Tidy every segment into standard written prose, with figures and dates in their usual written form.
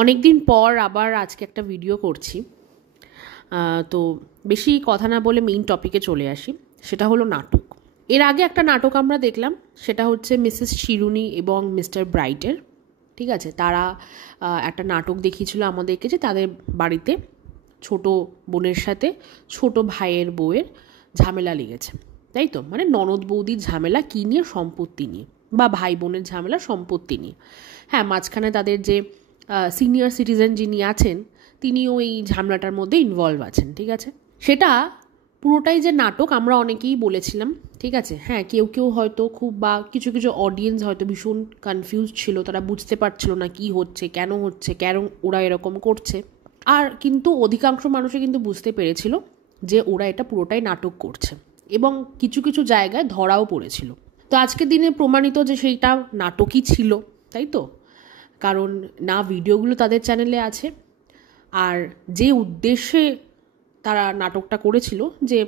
অনেক দিন পর আবার আজকে একটা ভিডিও করছি। তো বেশি কথা না বলে মেইন টপিকে চলে আসি, সেটা হলো নাটক। এর আগে একটা নাটক আমরা দেখলাম, সেটা হচ্ছে মিসেস শিরুনি এবং মিস্টার ব্রাইটের। ঠিক আছে, তারা একটা নাটক দেখিয়েছিল আমাদেরকে যে তাদের বাড়িতে ছোট বোনের সাথে ছোট ভাইয়ের বউয়ের ঝামেলা লেগেছে, তাই তো? মানে ননদ বৌদির ঝামেলা কী নিয়ে? সম্পত্তি নিয়ে, বা ভাই বোনের ঝামেলা সম্পত্তি নিয়ে। হ্যাঁ, মাঝখানে তাদের যে সিনিয়র সিটিজেন যিনি আছেন তিনিও এই ঝামেলাটার মধ্যে ইনভলভ আছেন। ঠিক আছে, সেটা পুরোটাই যে নাটক আমরা অনেকেই বলেছিলাম। ঠিক আছে, হ্যাঁ, কেউ কেউ হয়তো খুব, বা কিছু কিছু অডিয়েন্স হয়তো ভীষণ কনফিউজ ছিল, তারা বুঝতে পারছিল না কি হচ্ছে, কেন ওরা এরকম করছে। আর কিন্তু অধিকাংশ মানুষই কিন্তু বুঝতে পেরেছিল যে ওরা এটা পুরোটাই নাটক করছে, এবং কিছু কিছু জায়গায় ধরাও পড়েছিল। তো আজকের দিনে প্রমাণিত যে সেইটা নাটকই ছিল, তাই তো? কারণ না ভিডিওগুলো তাদের চ্যানেলে আছে, আর যে উদ্দেশ্যে তারা নাটকটা করেছিল, যে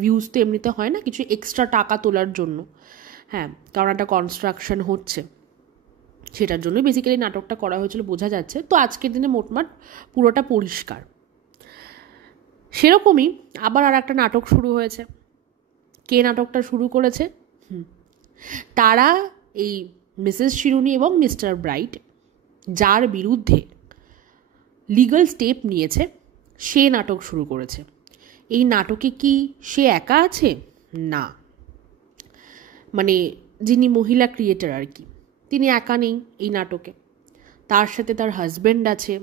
ভিউজ তো এমনিতে হয় না, কিছু এক্সট্রা টাকা তোলার জন্য। হ্যাঁ, কারণ একটা কনস্ট্রাকশন হচ্ছে, সেটার জন্যই বেসিক্যালি নাটকটা করা হয়েছিল, বোঝা যাচ্ছে। তো আজকের দিনে মোটমাট পুরোটা পরিষ্কার। সেরকমই আবার আর একটা নাটক শুরু হয়েছে। কে নাটকটা শুরু করেছে? তারা এই মিসেস শিরুনি এবং মিস্টার ব্রাইট যার বিরুদ্ধে লিগ্যাল স্টেপ নিয়েছে, সে নাটক শুরু করেছে। এই নাটকে কি সে একা আছে? না, মানে যিনি মহিলা ক্রিয়েটার আর কি, তিনি একা নেই এই নাটকে। তার সাথে তার হাজব্যান্ড আছে,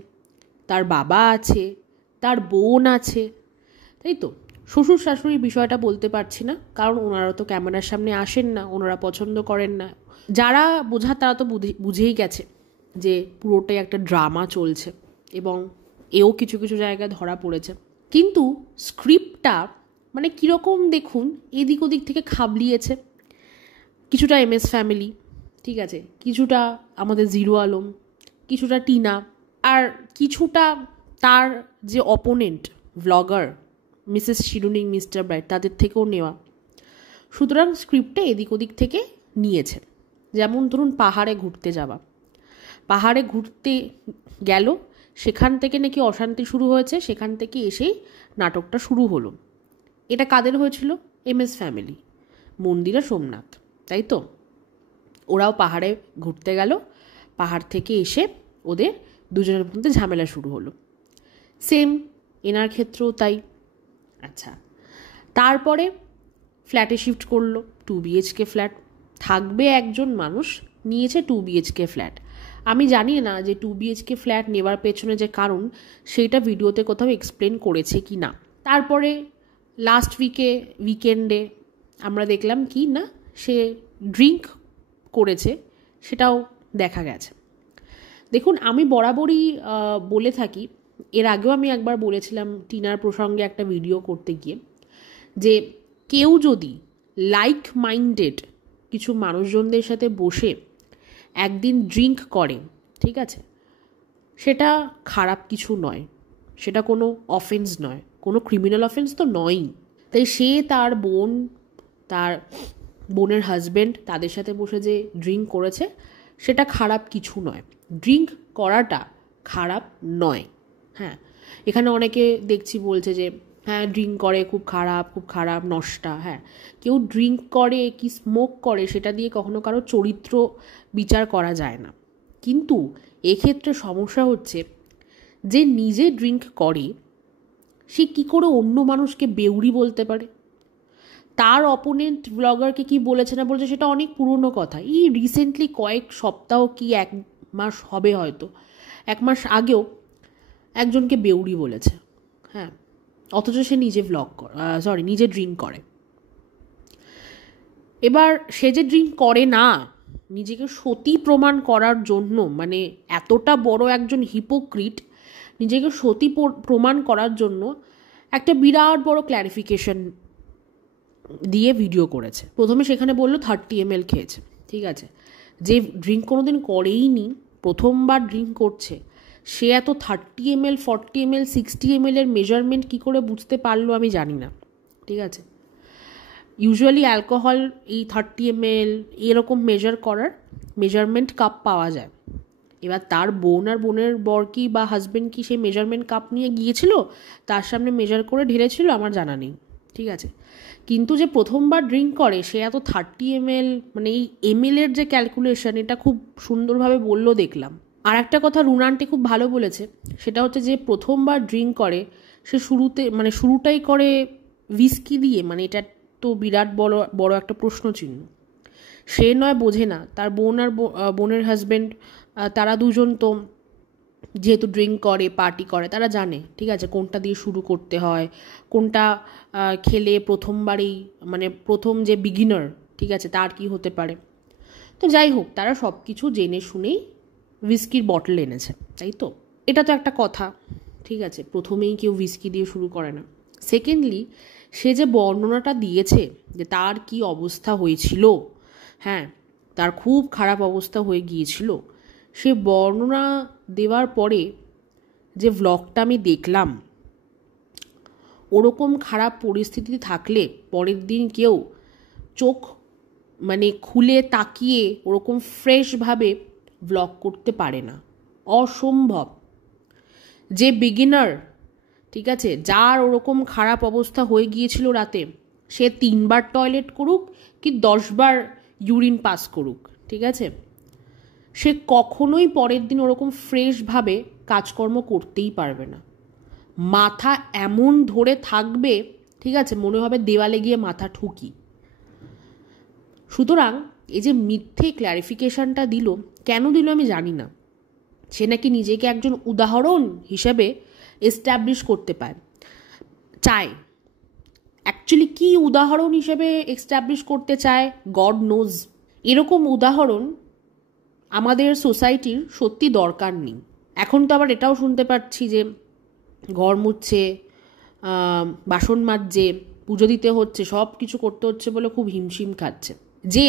তার বাবা আছে, তার বোন আছে, তাই তো? শ্বশুর শাশুড়ির বিষয়টা বলতে পারছি না, কারণ ওনারা তো ক্যামেরার সামনে আসেন না, ওনারা পছন্দ করেন না। যারা বোঝার তারা তো বুঝেই গেছে যে পুরোটাই একটা ড্রামা চলছে, এবং এও কিছু কিছু জায়গায় ধরা পড়েছে। কিন্তু স্ক্রিপ্টটা মানে কীরকম দেখুন, এদিক ওদিক থেকে খাবলিয়েছে। কিছুটা MS ফ্যামিলি, ঠিক আছে, কিছুটা আমাদের জিরো আলম, কিছুটা টিনা, আর কিছুটা তার যে অপোনেন্ট ভ্লগার মিসেস শিরুনি মিস্টার ব্রাইট, তাদের থেকেও নেওয়া। সুতরাং স্ক্রিপ্টটা এদিক ওদিক থেকে নিয়েছে। যেমন ধরুন পাহাড়ে ঘুরতে যাওয়া, পাহাড়ে ঘুরতে গেল, সেখান থেকে নাকি অশান্তি শুরু হয়েছে, সেখান থেকে এসেই নাটকটা শুরু হলো। এটা কাদের হয়েছিল? MS ফ্যামিলি, মন্দিরা সোমনাথ, তাই তো? ওরাও পাহাড়ে ঘুরতে গেল, পাহাড় থেকে এসে ওদের দুজনের মধ্যে ঝামেলা শুরু হলো। সেম এনার ক্ষেত্রেও তাই। আচ্ছা, তারপরে ফ্ল্যাটে শিফট করলো, 2 BHK ফ্ল্যাট, থাকবে একজন মানুষ, নিয়েছে 2 BHK ফ্ল্যাট। আমি জানি না যে 2 BHK ফ্ল্যাট নেওয়ার পেছনে যে কারণ, সেইটা ভিডিওতে কোথাও এক্সপ্লেন করেছে কি না। তারপরে লাস্ট উইকেন্ডে আমরা দেখলাম কি না, সে ড্রিঙ্ক করেছে, সেটাও দেখা গেছে। দেখুন, আমি বরাবরই বলে থাকি, এর আগেও আমি একবার বলেছিলাম টিনার প্রসঙ্গে একটা ভিডিও করতে গিয়ে, যে কেউ যদি লাইক মাইন্ডেড কিছু মানুষজনদের সাথে বসে একদিন ড্রিঙ্ক করে, ঠিক আছে, সেটা খারাপ কিছু নয়, সেটা কোনো অফেন্স নয়, কোনো ক্রিমিনাল অফেন্স তো নয়ই। তাই সে তার বোন, তার বোনের হাজব্যান্ড, তাদের সাথে বসে যে ড্রিঙ্ক করেছে, সেটা খারাপ কিছু নয়। ড্রিঙ্ক করাটা খারাপ নয়। হ্যাঁ, এখানে অনেকে দেখছি বলছে যে হ্যাঁ ড্রিঙ্ক করে খুব খারাপ নষ্টা। হ্যাঁ, কেউ ড্রিঙ্ক করে কি স্মোক করে সেটা দিয়ে কখনো কারো চরিত্র বিচার করা যায় না। কিন্তু এক্ষেত্রে সমস্যা হচ্ছে যে নিজে ড্রিঙ্ক করে সে কি করে অন্য মানুষকে বেউরি বলতে পারে? তার অপোনেন্ট ব্লগারকে কি বলেছে না বলেছে সেটা অনেক পুরনো কথা। এই রিসেন্টলি কয়েক সপ্তাহ কি 1 মাস হবে, হয়তো 1 মাস আগেও একজনকে বেউরি বলেছে। হ্যাঁ, অথচ সে নিজে নিজে ড্রিঙ্ক করে। এবার সে যে ড্রিঙ্ক করে না, নিজেকে সতী প্রমাণ করার জন্য, মানে এতটা বড় একজন হিপোক্রিট, নিজেকে সতী প্রমাণ করার জন্য একটা বিরাট বড় ক্ল্যারিফিকেশন দিয়ে ভিডিও করেছে। প্রথমে সেখানে বললো 30 ml খেয়েছে, ঠিক আছে। যে ড্রিঙ্ক কোনোদিন করেই নি, প্রথমবার ড্রিঙ্ক করছে, সে এত 30 ml 40 ml 60 ml এর মেজারমেন্ট কী করে বুঝতে পারলো আমি জানি না, ঠিক আছে। ইউজুয়ালি অ্যালকোহল এই 30 ml এরকম মেজার করার মেজারমেন্ট কাপ পাওয়া যায়, এবার তার বোন আর বোনের বর কি বা হাজব্যান্ড কি সেই মেজারমেন্ট কাপ নিয়ে গিয়েছিল, তার সামনে মেজার করে ঢেলেছিল, আমার জানা নেই, ঠিক আছে। কিন্তু যে প্রথমবার ড্রিঙ্ক করে সে এত 30 ml, মানে এই এমএলের যে ক্যালকুলেশন, এটা খুব সুন্দরভাবে বললো দেখলাম। আর একটা কথা রুনা আন্টি খুব ভালো বলেছে, সেটা হচ্ছে যে প্রথমবার ড্রিঙ্ক করে সে শুরুটাই করে হুইস্কি দিয়ে, মানে এটা তো বিরাট বড় বড় একটা প্রশ্ন চিহ্ন। সে নয় বোঝে না, তার বোন আর বোনের হাজব্যান্ড তারা দুজন তো যেহেতু ড্রিঙ্ক করে পার্টি করে তারা জানে, ঠিক আছে, কোনটা দিয়ে শুরু করতে হয়, কোনটা খেলে প্রথমবারেই মানে প্রথম যে বিগিনার, ঠিক আছে, তার কি হতে পারে। তো যাই হোক, তারা সব কিছু জেনে শুনেই হুইস্কির বটল এনেছে, তাই তো। এটা তো একটা কথা, ঠিক আছে, প্রথমেই কেউ হুইস্কি দিয়ে শুরু করে না। সেকেন্ডলি, সে যে বর্ণনাটা দিয়েছে যে তার কি অবস্থা হয়েছিল, হ্যাঁ, তার খুব খারাপ অবস্থা হয়ে গিয়েছিল, সে বর্ণনা দেওয়ার পরে যে ভ্লগটা আমি দেখলাম, ওরকম খারাপ পরিস্থিতি থাকলে পরের দিন কেউ চোখ মানে খুলে তাকিয়ে ওরকম ফ্রেশভাবে ভ্লগ করতে পারে না, অসম্ভব। যে বিগিনার, ঠিক আছে, যার ওরকম খারাপ অবস্থা হয়ে গিয়েছিল রাতে, সে 3বার টয়লেট করুক কি 10বার ইউরিন পাস করুক, ঠিক আছে, সে কখনোই পরের দিন ওরকম ফ্রেশভাবে কাজকর্ম করতেই পারবে না। মাথা এমন ধরে থাকবে, ঠিক আছে, মনে হবে দেওয়ালে গিয়ে মাথা ঠুকি। সুতরাং এই যে মিথ্যে ক্ল্যারিফিকেশনটা দিল, কেন দিল আমি জানি না। সে নাকি নিজেকে একজন উদাহরণ হিসেবে এস্টাবলিশ করতে চায়। অ্যাকচুয়ালি কি উদাহরণ হিসেবে এস্টাবলিশ করতে চায় গড নোজ। এরকম উদাহরণ আমাদের সোসাইটির সত্যি দরকার নেই। এখন তো আবার এটাও শুনতে পাচ্ছি যে ঘর মুছছে, বাসন মাজছে, পুজো দিতে হচ্ছে, সব কিছু করতে হচ্ছে বলে খুব হিমশিম খাচ্ছে। যে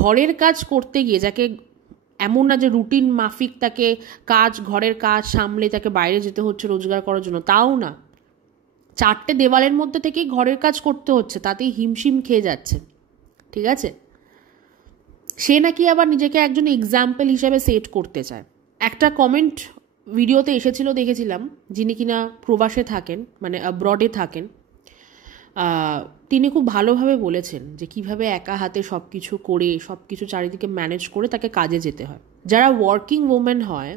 ঘরের কাজ করতে গিয়ে, যাকে এমন না যে রুটিন মাফিক তাকে ঘরের কাজ সামলে তাকে বাইরে যেতে হচ্ছে রোজগার করার জন্য, তাও না, 4টে দেওয়ালের মধ্যে থেকেই ঘরের কাজ করতে হচ্ছে, তাতেই হিমশিম খেয়ে যাচ্ছে, ঠিক আছে। সে নাকি আবার নিজেকে একজন এক্সাম্পল হিসেবে সেট করতে চায়। একটা কমেন্ট ভিডিওতে এসেছিল, দেখেছিলাম, যিনি কিনা প্রবাসে থাকেন, মানে অ্যাব্রডে থাকেন, তিনি খুব ভালোভাবে বলেছেন যে কিভাবে একা হাতে সব কিছু করে, সব কিছু চারিদিকে ম্যানেজ করে তাকে কাজে যেতে হয়। যারা ওয়ার্কিং ওমেন হয়,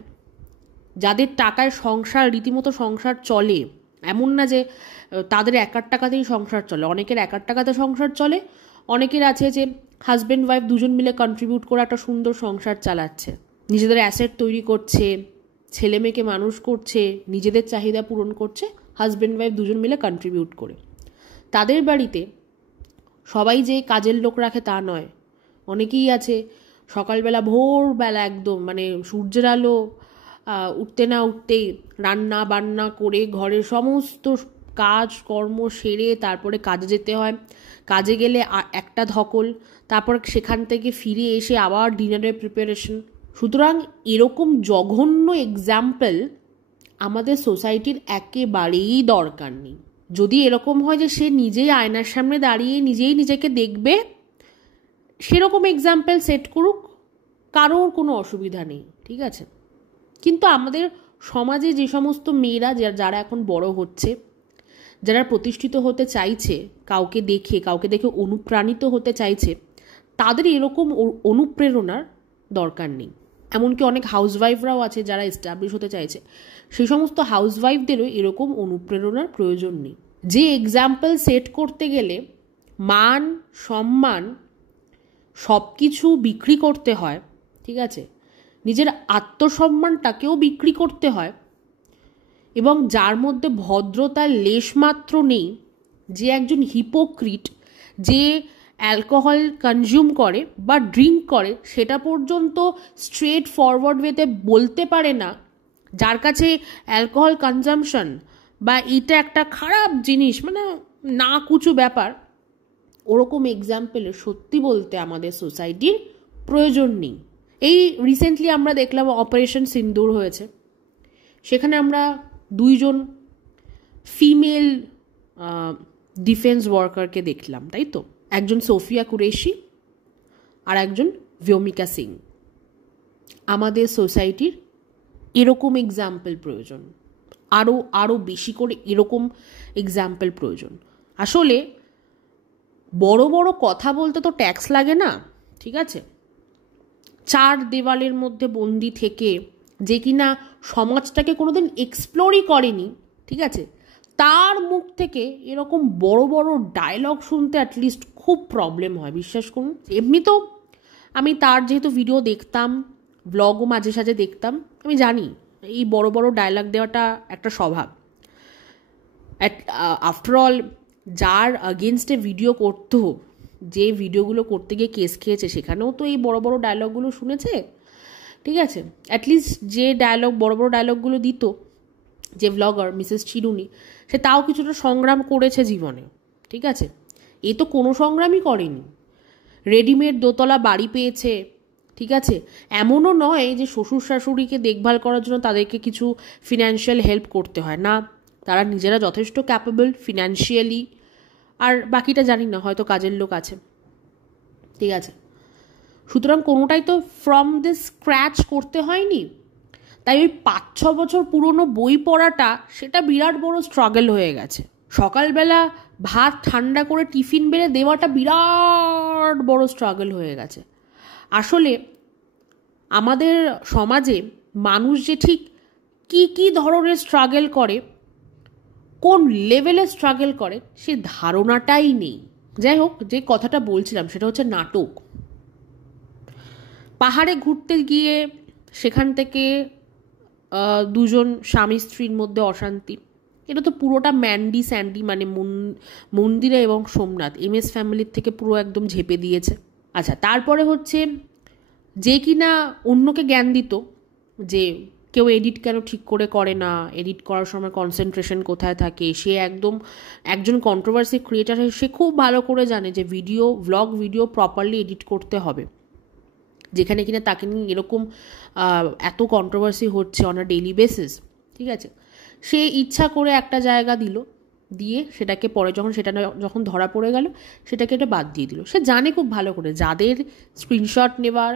যাদের টাকায় সংসার, রীতিমতো সংসার চলে, এমন না যে তাদের একার টাকাতেই সংসার চলে, অনেকের একার টাকাতে সংসার চলে, অনেকের আছে যে হাজব্যান্ড ওয়াইফ দুজন মিলে কন্ট্রিবিউট করে একটা সুন্দর সংসার চালাচ্ছে, নিজেদের অ্যাসেট তৈরি করছে, ছেলে মেয়েকে মানুষ করছে, নিজেদের চাহিদা পূরণ করছে, হাজব্যান্ড ওয়াইফ দুজন মিলে কন্ট্রিবিউট করে। তাদের বাড়িতে সবাই যে কাজের লোক রাখে তা নয়, অনেকেই আছে সকালবেলা ভোরবেলা একদম মানে সূর্যের আলো উঠতে না উঠতেই রান্না বান্না করে ঘরের সমস্ত কাজ কর্ম সেরে তারপরে কাজে যেতে হয়। কাজে গেলে একটা ধকল, তারপর সেখান থেকে ফিরে এসে আবার ডিনারের প্রিপারেশন। সুতরাং এরকম জঘন্য এক্সাম্পল আমাদের সোসাইটির একেবারেই দরকার নেই। যদি এরকম হয় যে সে নিজেই আয়নার সামনে দাঁড়িয়ে নিজেই নিজেকে দেখবে, সেরকম এক্সাম্পল সেট করুক, কারোর কোনো অসুবিধা নেই, ঠিক আছে। কিন্তু আমাদের সমাজে যে সমস্ত মেয়েরা যারা এখন বড় হচ্ছে, যারা প্রতিষ্ঠিত হতে চাইছে, কাউকে দেখে অনুপ্রাণিত হতে চাইছে, তাদের এরকম অনুপ্রেরণার দরকার নেই। এমনকি অনেক হাউসওয়াইফরাও আছে যারা এস্টাবলিশ হতে চাইছে, সেই সমস্ত হাউসওয়াইফদেরও এরকম অনুপ্রেরণার প্রয়োজন নেই। যে এক্সাম্পল সেট করতে গেলে মান সম্মান সব কিছু বিক্রি করতে হয়, ঠিক আছে, নিজের আত্মসম্মানটাকেও বিক্রি করতে হয়, এবং যার মধ্যে ভদ্রতার লেশমাত্র নেই, যে একজন হিপোক্রিট, যে অ্যালকোহল কনজিউম করে বা ড্রিঙ্ক করে সেটা পর্যন্ত স্ট্রেট ফরওয়ার্ড ওয়েতে বলতে পারে না, যার কাছে অ্যালকোহল কনজামশন বা এটা একটা খারাপ জিনিস, মানে না কুচু ব্যাপার, ওরকম এক্সাম্পলে সত্যি বলতে আমাদের সোসাইটির প্রয়োজন নেই। এই রিসেন্টলি আমরা দেখলাম অপারেশন সিন্দুর হয়েছে, সেখানে আমরা 2জন ফিমেল ডিফেন্স ওয়ার্কারকে দেখলাম, তাই তো, একজন সোফিয়া কুরেশি আর একজন ভিওমিকা সিং। আমাদের সোসাইটির এরকম এক্সাম্পল প্রয়োজন, আরও বেশি করে এরকম এক্সাম্পল প্রয়োজন। আসলে বড় বড় কথা বলতে তো ট্যাক্স লাগে না, ঠিক আছে? চার দেওয়ালের মধ্যে বন্দি থেকে যে কিনা সমাজটাকে কোনোদিন এক্সপ্লোরই করেনি, ঠিক আছে, তার মুখ থেকে এরকম বড় বড় ডায়লগ শুনতে অ্যাটলিস্ট খুব প্রবলেম হয়, বিশ্বাস করুন। এমনি তো আমি তার যেহেতু ভিডিও দেখতাম, ব্লগও মাঝে সাঝে দেখতাম, আমি জানি এই বড় বড় ডায়লগ দেওয়াটা একটা স্বভাব। আফটার অল যার আগেনস্টে ভিডিও করতো, যে ভিডিওগুলো করতে গিয়ে কেস খেয়েছে, সেখানেও তো এই বড় বড় ডায়লগগুলো শুনেছে, ঠিক আছে? অ্যাটলিস্ট যে বড় বড় ডায়লগগুলো দিত যে ব্লগার মিসেস চিরুনি, সে তাও কিছুটা সংগ্রাম করেছে জীবনে, ঠিক আছে? এ তো কোনো সংগ্রামই করেনি, রেডিমেড দোতলা বাড়ি পেয়েছে, ঠিক আছে? এমনও নয় যে শ্বশুর শাশুড়িকে দেখভাল করার জন্য তাদেরকে কিছু ফিনান্সিয়াল হেল্প করতে হয় না, তারা নিজেরা যথেষ্ট ক্যাপেবল ফিনান্সিয়ালি, আর বাকিটা জানি না, হয়তো কাজের লোক আছে, ঠিক আছে? সুতরাং কোনোটাই তো ফ্রম দ্য স্ক্র্যাচ করতে হয়নি। তাই ওই 5-6 বছর পুরনো বই পড়াটা সেটা বিরাট বড় স্ট্রাগল হয়ে গেছে। সকালবেলা ভাত ঠান্ডা করে টিফিন বেড়ে দেওয়াটা বিরাট বড় স্ট্রাগল হয়ে গেছে। আসলে আমাদের সমাজে মানুষ যে ঠিক কী ধরনের স্ট্রাগল করে, কোন লেভেলে স্ট্রাগল করে, সে ধারণাটাই নেই। যাই হোক, যে কথাটা বলছিলাম সেটা হচ্ছে নাটক। পাহাড়ে ঘুরতে গিয়ে সেখান থেকে দুজন স্বামী স্ত্রীর মধ্যে অশান্তি, এটা তো পুরোটা ম্যান্ডি স্যান্ডি মানে মন্দিরা এবং সোমনাথ MS ফ্যামিলির থেকে পুরো একদম ঝেপে দিয়েছে। আচ্ছা, তারপরে হচ্ছে যে কিনা অন্যকে জ্ঞান দিত যে কেউ এডিট কেন ঠিক করে না, এডিট করার সময় কনসেন্ট্রেশন কোথায় থাকে, সে একজন কন্ট্রোভার্সি ক্রিয়েটার, সে খুব ভালো করে জানে যে ভ্লগ ভিডিও প্রপারলি এডিট করতে হবে, যেখানে কিনা তাকে নিয়ে এরকম এত কন্ট্রোভার্সি হচ্ছে অন আ ডেইলি বেসিস, ঠিক আছে? সে ইচ্ছা করে একটা জায়গা দিয়ে সেটাকে পরে যখন ধরা পড়ে গেল, সেটাকে এটা বাদ দিয়ে দিল। সে জানে খুব ভালো করে যাদের স্ক্রিনশট নেওয়ার,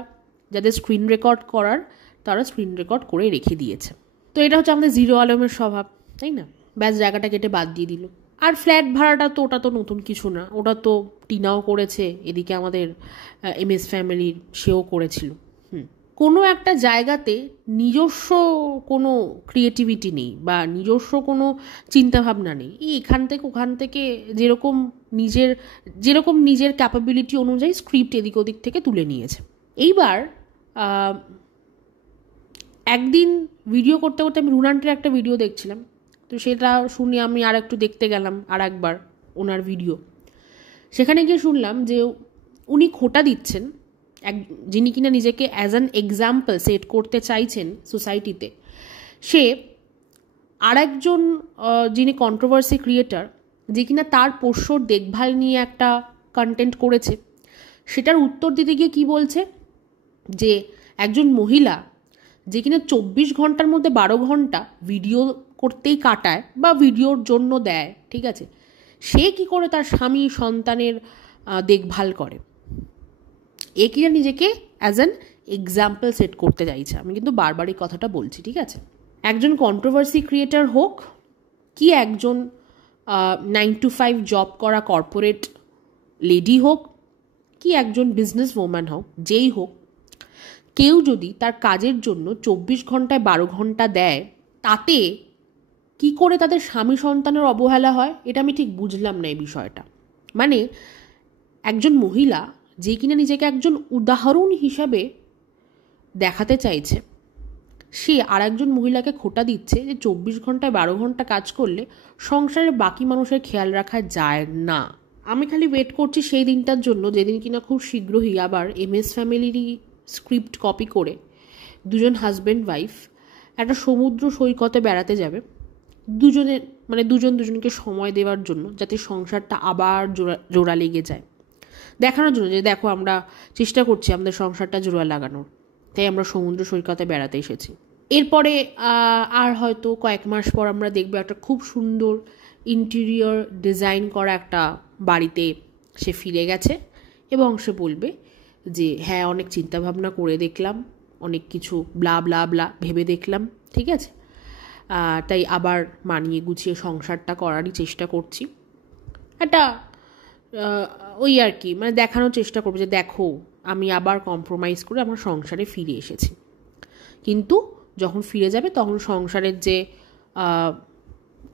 যাদের স্ক্রিন রেকর্ড করার, তারা স্ক্রিন রেকর্ড করে রেখে দিয়েছে। তো এটা হচ্ছে আমাদের জিরো আলমের স্বভাব, তাই না? ব্যাস জায়গাটা কেটে বাদ দিয়ে দিল। আর ফ্ল্যাট ভাড়াটা তো, ওটা তো নতুন কিছু না, ওটা তো টিনাও করেছে, এদিকে আমাদের MS ফ্যামিলির সেও করেছিল। কোনো একটা জায়গাতে নিজস্ব কোনো ক্রিয়েটিভিটি নেই বা নিজস্ব কোনো চিন্তাভাবনা নেই, এখান থেকে ওখান থেকে যেরকম নিজের ক্যাপাবিলিটি অনুযায়ী স্ক্রিপ্ট এদিক ওদিক থেকে তুলে নিয়েছে। এইবার একদিন ভিডিও করতে করতে আমি রুনান্টের একটা ভিডিও দেখছিলাম, তো সেটা শুনে আমি আর একটু দেখতে গেলাম আর একবার ওনার ভিডিও। সেখানে গিয়ে শুনলাম যে উনি খোঁটা দিচ্ছেন যিনি কিনা নিজেকে অ্যাজ অ্যান এক্সাম্পল সেট করতে চাইছেন সোসাইটিতে, সে আরেকজন যিনি কন্ট্রোভার্সি ক্রিয়েটার, যে কিনা তার পোষ্যর দেখভাল নিয়ে একটা কন্টেন্ট করেছে, সেটার উত্তর দিতে গিয়ে কি বলছে যে একজন মহিলা যে কিনা 24 ঘন্টার মধ্যে 12 ঘন্টা ভিডিও করতেই কাটায় বা ভিডিওর জন্য দেয়, ঠিক আছে, সে কি করে তার স্বামী সন্তানের দেখভাল করে। এ কিনা নিজেকে অ্যাজ অ্যান এক্সাম্পল সেট করতে চাইছে। আমি কিন্তু বারবার এই কথাটা বলছি, ঠিক আছে? একজন কন্ট্রোভার্সি ক্রিয়েটার হোক কি একজন 9 to 5 জব করা কর্পোরেট লেডি হোক কি একজন বিজনেস ওম্যান হোক, যেই হোক, কেউ যদি তার কাজের জন্য 24 ঘন্টায় 12 ঘন্টা দেয়, তাতে কি করে তাদের স্বামী সন্তানের অবহেলা হয়, এটা আমি ঠিক বুঝলাম না এই বিষয়টা। মানে একজন মহিলা যে কিনা নিজেকে একজন উদাহরণ হিসাবে দেখাতে চাইছে, সে আর একজন মহিলাকে খোঁটা দিচ্ছে যে 24 ঘন্টায় 12 ঘন্টা কাজ করলে সংসারের বাকি মানুষের খেয়াল রাখা যায় না। আমি খালি ওয়েট করছি সেই দিনটার জন্য যেদিন কিনা খুব শীঘ্রই আবার MS ফ্যামিলিরই স্ক্রিপ্ট কপি করে দুজন হাজব্যান্ড ওয়াইফ একটা সমুদ্র সৈকতে বেড়াতে যাবে, দুজনকে সময় দেওয়ার জন্য, যাতে সংসারটা আবার জোড়া লেগে যায়, দেখানোর জন্য যে দেখো আমরা চেষ্টা করছি আমাদের সংসারটা জোড়া লাগানোর, তাই আমরা সমুদ্র সৈকতে বেড়াতে এসেছি। এরপরে আর হয়তো কয়েক মাস পর আমরা দেখবো একটা খুব সুন্দর ইন্টেরিয়র ডিজাইন করা একটা বাড়িতে সে ফিরে গেছে এবং সে বলবে যে হ্যাঁ, অনেক চিন্তাভাবনা করে দেখলাম, অনেক কিছু ব্লা ব্লা ব্লা ভেবে দেখলাম, ঠিক আছে। তাই আবার মানিয়ে গুছিয়ে সংসারটা করারই চেষ্টা করছি। একটা ওই আর কি, মানে দেখানোর চেষ্টা করবো যে দেখো আমি আবার কম্প্রোমাইজ করে আমার সংসারে ফিরে এসেছি। কিন্তু যখন ফিরে যাবে তখন সংসারের যে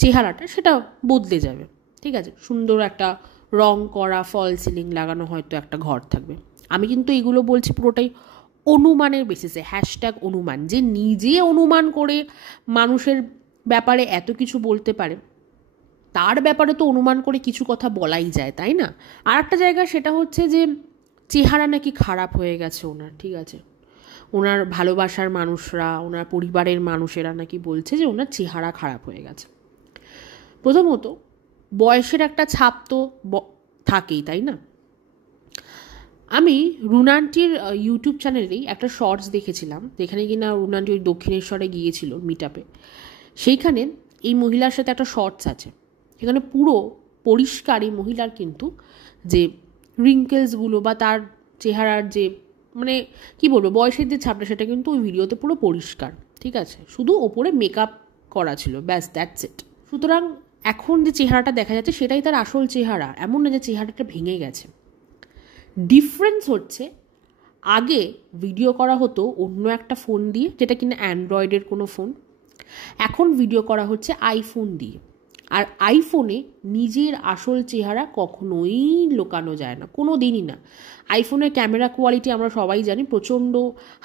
চেহারাটা সেটা বদলে যাবে, ঠিক আছে। সুন্দর একটা রং করা, ফল সিলিং লাগানো হয়তো একটা ঘর থাকবে। আমি কিন্তু এগুলো বলছি পুরোটাই অনুমানের বেসিসে, হ্যাশট্যাগ অনুমান। যে নিজে অনুমান করে মানুষের ব্যাপারে এত কিছু বলতে পারে, তার ব্যাপারে তো অনুমান করে কিছু কথা বলাই যায়, তাই না? আর একটা জায়গা সেটা হচ্ছে যে চেহারা নাকি খারাপ হয়ে গেছে ওনার, ঠিক আছে। ওনার ভালোবাসার মানুষরা, ওনার পরিবারের মানুষেরা নাকি বলছে যে ওনার চেহারা খারাপ হয়ে গেছে। প্রথমত বয়সের একটা ছাপ তো থাকেই, তাই না? আমি রুনান্টির ইউটিউব চ্যানেলেই একটা শর্টস দেখেছিলাম, যেখানে কিনা রুনান্টি ওই দক্ষিণেশ্বরে গিয়েছিল মিট আপে। সেইখানে এই মহিলার সাথে একটা শর্টস আছে, সেখানে পুরো পরিষ্কার এই মহিলার কিন্তু যে রিঙ্কেলসগুলো বা তার চেহারার যে মানে কি বলবো বয়সের যে ছাপটা, সেটা কিন্তু ওই ভিডিওতে পুরো পরিষ্কার, ঠিক আছে। শুধু ওপরে মেকআপ করা ছিল, ব্যাস, দ্যাটস ইট। সুতরাং এখন যে চেহারাটা দেখা যাচ্ছে সেটাই তার আসল চেহারা, এমন না যে চেহারাটা ভেঙে গেছে। ডিফারেন্স হচ্ছে আগে ভিডিও করা হতো অন্য একটা ফোন দিয়ে, যেটা কিনা অ্যান্ড্রয়েডের কোনো ফোন। এখন ভিডিও করা হচ্ছে আইফোন দিয়ে। আর আইফোনে নিজের আসল চেহারা কখনোই লুকানো যায় না, কোনো দিনই না। আইফোনের ক্যামেরা কোয়ালিটি আমরা সবাই জানি প্রচণ্ড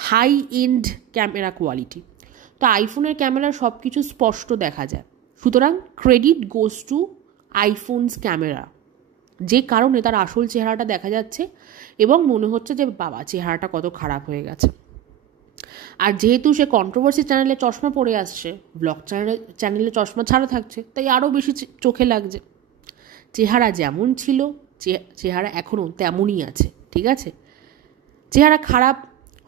হাই এন্ড ক্যামেরা কোয়ালিটি। তো আইফোনের ক্যামেরা সব কিছু স্পষ্ট দেখা যায়। সুতরাং credit goes to iPhones camera, যে কারণে তার আসল চেহারাটা দেখা যাচ্ছে এবং মনে হচ্ছে যে বাবা চেহারাটা কত খারাপ হয়ে গেছে। আর যেহেতু সে কন্ট্রোভার্সি চ্যানেলে চশমা পরে আসছে, ব্লগ চ্যানেলে চশমা ছাড়া থাকছে, তাই আরও বেশি চোখে লাগছে। চেহারা যেমন ছিল চেহারা এখনও তেমনই আছে, ঠিক আছে। চেহারা খারাপ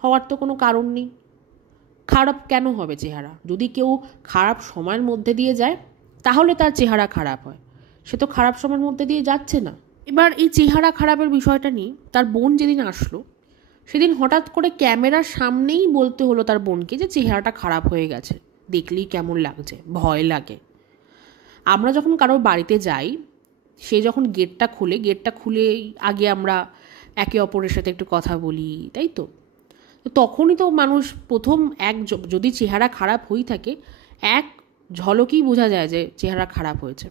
হওয়ার তো কোনো কারণ নেই। খারাপ কেন হবে চেহারা? যদি কেউ খারাপ সময়ের মধ্যে দিয়ে যায় তাহলে তার চেহারা খারাপ হয়। সে তো খারাপ সময়ের মধ্যে দিয়ে যাচ্ছে না। এবার এই চেহারা খারাপের বিষয়টা নিয়ে তার বোন যেদিন আসলো, সেদিন হঠাৎ করে ক্যামেরার সামনেই বলতে হলো তার বোনকে যে চেহারাটা খারাপ হয়ে গেছে, দেখলেই কেমন লাগছে, ভয় লাগে। আমরা যখন কারোর বাড়িতে যাই, সে যখন গেটটা খুলে আগে আমরা একে অপরের সাথে একটু কথা বলি, তাই তো। তখনই তো মানুষ প্রথম যদি চেহারা খারাপ হয়ে থাকে, এক ঝলকেই বোঝা যায় যে চেহারা খারাপ হয়েছে।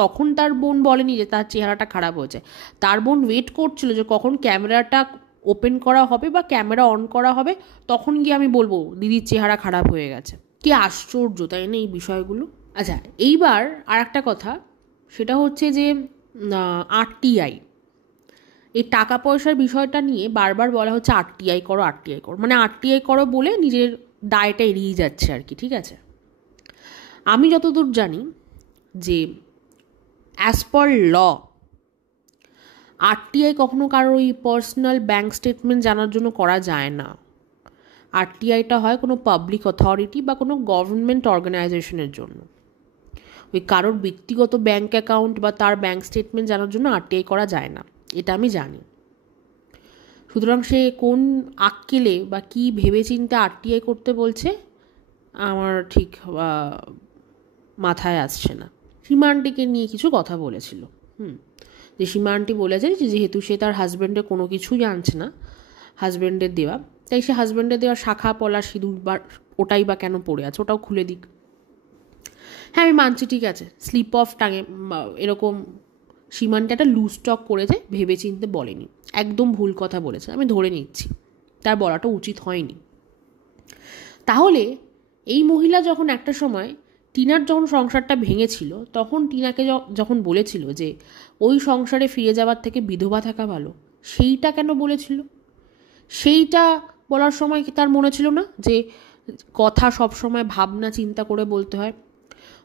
তখন তার বোন বলেনি যে তার চেহারাটা খারাপ হয়েছে। তার বোন ওয়েট করছিল যে কখন ক্যামেরাটা ওপেন করা হবে বা ক্যামেরা অন করা হবে, তখন গিয়ে আমি বলবো দিদির চেহারা খারাপ হয়ে গেছে। কি আশ্চর্য, তাই না এই বিষয়গুলো? আচ্ছা, এইবার আর একটা কথা, সেটা হচ্ছে যে আরটিআই, এই টাকা পয়সার বিষয়টা নিয়ে বারবার বলা হচ্ছে আরটিআই করো, মানে আরটিআই করো বলে নিজের দায়টা এড়িয়ে যাচ্ছে আর কি, ঠিক আছে। আমি যতদূর জানি যে অ্যাজ পার ল আরটিআই কখনো কারোর ওই পার্সোনাল ব্যাঙ্ক স্টেটমেন্ট জানার জন্য করা যায় না। আরটিআইটা হয় কোনো পাবলিক অথরিটি বা কোনো গভর্নমেন্ট অর্গানাইজেশনের জন্য। ওই কারোর ব্যক্তিগত ব্যাঙ্ক অ্যাকাউন্ট বা তার ব্যাঙ্ক স্টেটমেন্ট জানার জন্য আরটিআই করা যায় না, এটা আমি জানি। সুতরাং সে কোন আক্কেলে বা কী ভেবেচিন্তে আরটিআই করতে বলছে আমার ঠিক মাথায় আসছে না। সীমা আন্টিকে নিয়ে কিছু কথা বলেছিল, যে সীমা আন্টি বলেছে যে যেহেতু সে তার হাজব্যান্ডের কোনো কিছুই আনছে না, হাজব্যান্ডের দেওয়া, তাই সে হাজব্যান্ডের দেওয়া শাখা পলা সিঁদুর বা ওটাই বা কেন পড়ে আছে, ওটাও খুলে দিক। হ্যাঁ আমি মানছি, ঠিক আছে, স্লিপ অফ টাঙে এরকম সীমা আন্টি একটা লুজ টক করেছে, ভেবে চিনতে বলেনি, একদম ভুল কথা বলেছে, আমি ধরে নিচ্ছি তার বলাটা উচিত হয়নি। তাহলে এই মহিলা যখন একটা সময় টিনার যখন সংসারটা ভেঙেছিল, তখন টিনাকে যখন বলেছিল যে ওই সংসারে ফিরে যাওয়ার থেকে বিধবা থাকা ভালো, সেইটা কেন বলেছিল? সেইটা বলার সময় কি তার মনে ছিল না যে কথা সবসময় ভাবনা চিন্তা করে বলতে হয়?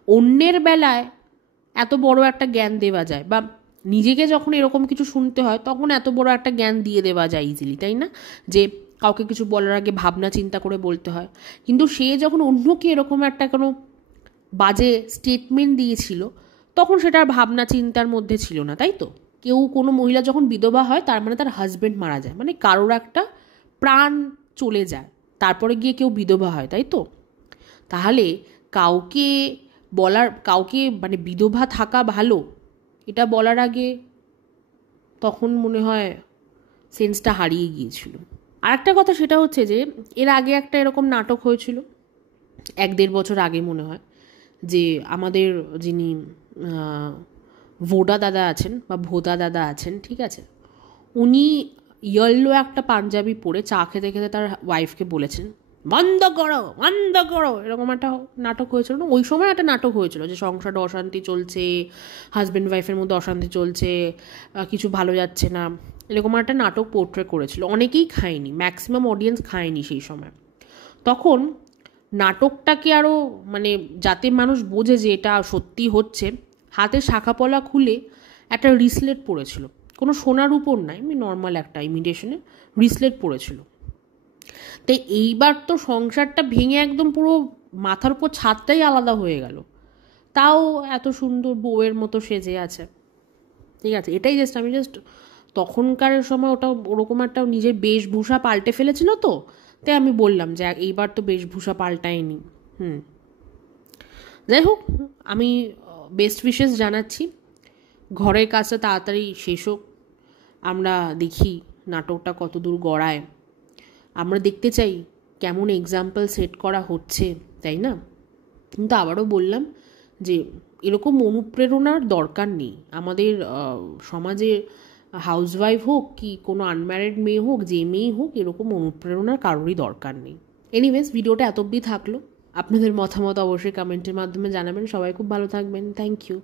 অন্যের বেলায় এত বড় একটা জ্ঞান দেওয়া যায়, বা নিজেকে যখন এরকম কিছু শুনতে হয় তখন এত বড় একটা জ্ঞান দিয়ে দেওয়া যায় ইজিলি, তাই না? যে কাউকে কিছু বলার আগে ভাবনা চিন্তা করে বলতে হয়। কিন্তু সে যখন অন্যকে এরকম একটা কোনো বাজে স্টেটমেন্ট দিয়েছিল, তখন সেটা ভাবনা চিন্তার মধ্যে ছিল না, তাই তো। কোনো মহিলা যখন বিধবা হয় তার মানে তার হাজব্যান্ড মারা যায়, মানে কারোর একটা প্রাণ চলে যায়, তারপরে গিয়ে কেউ বিধবা হয়, তাই তো? তাহলে কাউকে মানে বিধবা থাকা ভালো এটা বলার আগে তখন মনে হয় সেন্সটা হারিয়ে গিয়েছিল। আর একটা কথা সেটা হচ্ছে যে এর আগে একটা এরকম নাটক হয়েছিল 1-1.5 বছর আগে মনে হয়, যে আমাদের যিনি ভোডা দাদা আছেন বা ভোদা দাদা আছেন, ঠিক আছে, উনি ইয়েলো একটা পাঞ্জাবি পরে চা খেতে খেতে তার ওয়াইফকে বলেছেন বন্ধ করো বন্ধ করো, এরকম একটা নাটক হয়েছিল না? ওই সময় একটা নাটক হয়েছিল যে সংসারে অশান্তি চলছে, হাজব্যান্ড ওয়াইফের মধ্যে অশান্তি চলছে, কিছু ভালো যাচ্ছে না, এরকম একটা নাটক পোর্ট্রে করেছিল। অনেকেই খায়নি, ম্যাক্সিমাম অডিয়েন্স খায়নি সেই সময়। তখন নাটকটাকে আরও মানে যাতে মানুষ বোঝে যে এটা সত্যি হচ্ছে, হাতে শাখাপলা খুলে একটা রিসলেট পড়েছিল, কোনো সোনার উপর নাই, এমনি নর্মাল একটা ইমিটেশনে রিসলেট পড়েছিল। তাই এইবার তো সংসারটা ভেঙে একদম পুরো মাথার উপর ছাদটাই আলাদা হয়ে গেল, তাও এত সুন্দর বউয়ের মতো সেজে আছে, ঠিক আছে। এটাই আমি তখনকার সময় ওটা ওরকম একটা নিজের বেশভূষা পাল্টে ফেলেছিল, তো তাই আমি বললাম যে এইবার তো বেশভূষা পাল্টায়নি। যাই হোক, আমি বেস্ট উইশেস জানাচ্ছি, ঘরের কাজটা তাড়াতাড়ি শেষ হোক, আমরা দেখি নাটকটা কত দূর গড়ায়, আমরা দেখতে চাই কেমন এক্সাম্পল সেট করা হচ্ছে, তাই না? কিন্তু আবারও বললাম যে এরকম অনুপ্রেরণার দরকার নেই আমাদের সমাজে, হাউসওয়াইফ হোক কি কোনো আনম্যারিড মেয়ে হোক, যে মেয়ে হোক, এরকম অনুপ্রেরণার কারোরই দরকার নেই। এনিওয়েজ, ভিডিওটা এত অবধি থাকলো, আপনাদের মতামত অবশ্যই কমেন্টের মাধ্যমে জানাবেন। সবাই খুব ভালো থাকবেন, থ্যাংক ইউ।